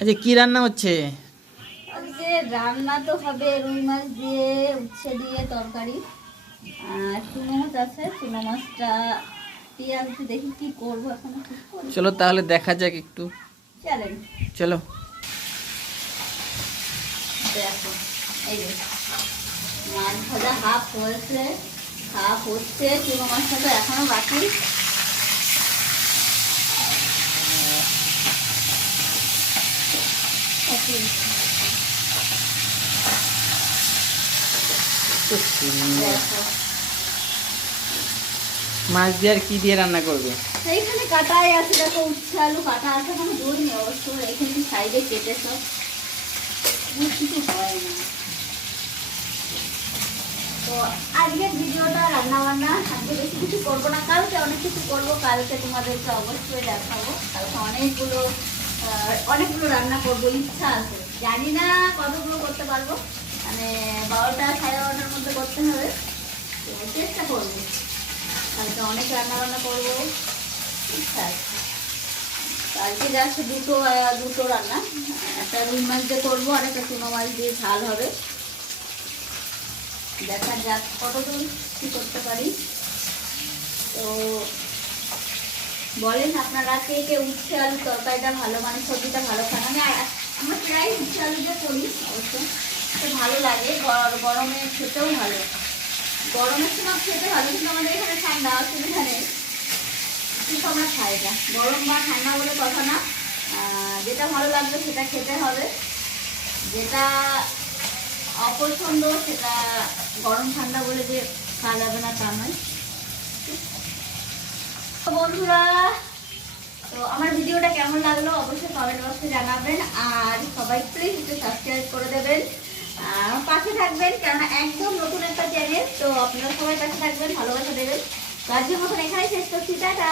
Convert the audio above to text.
আচ্ছা, কি রান্না হচ্ছে? আজকে রান্না তো হবে রুই মাছ দিয়ে উচ্ছে দিয়ে তরকারি। আর চুনো মাছ আছে, চুনো মাছটা দিয়ে আমি একটু দেখি কি করবো, এখনো ঠিক করি। চলো তাহলে দেখা যাক একটু। চলেন চলো। দেখো, এই যে মাছ ভাজা হাফ হয়েছে, হাফ হচ্ছে, চুনো মাছটা তো এখনো বাকি। তো সুন্দর। দেখো মাছ দিয়ে আর কি দিয়ে রান্না করবে? এইখানে কাটাই আছে, দেখো উচ্ছে আলু কাটা আছে, কোনো দূর নেই অবশ্য, এইখানে সাইডে কেটে সব কিছু হয় না। তো আজকের ভিডিওটা রান্না বান্না, আজকে বেশি কিছু করবো না, কালকে অনেক কিছু করবো, কালকে তোমাদেরকে অবশ্যই দেখাবো। কালকে অনেকগুলো রান্না করবো, ইচ্ছা আছে, জানি না কতগুলো করতে পারবো, মানে 12টা 12:30টার মধ্যে করতে হবে, তো চেষ্টা করবো। কালকে অনেক রান্না বান্না করবো, ইচ্ছা আছে। কালকে যাচ্ছে দুটো রান্না, একটা রুই মাছ দিয়ে করবো আর একটা চুনো মাছ দিয়ে ঝাল হবে। দেখা যাক কতদূর কি করতে পারি। তো বলেন আপনারা কে কে উচ্ছে আলু তরকারিটা ভালো, মানে সবজিটা ভালো খান। আমরা প্রায় উচ্ছে আলু দিয়ে করি অবশ্য, তো ভালো লাগে, গরমে খেতেও ভালো, গরমের সময় খেতে ভালো, কিন্তু আমাদের এখানে ঠান্ডা, অসুবিধা নেই, কিন্তু আমরা খাই না, গরম বা ঠান্ডা বলে কথা না, যেটা ভালো লাগবে সেটা খেতে হবে, যেটা অপছন্দ সেটা গরম ঠান্ডা বলে যে খাওয়া যাবে না তা নয়। তো বন্ধুরা, তো আমার ভিডিওটা কেমন লাগলো অবশ্যই কমেন্ট বক্সে জানাবেন, আর সবাই প্লিজ একটু সাবস্ক্রাইব করে দেবেন, আমার পাশে থাকবেন, কেননা একদম নতুন একটা চ্যানেল, তো আপনারা সবাই পাশে থাকবেন, ভালোবাসা দেবেন। তো আজকের মতন এখানেই শেষ করছি, টাটা।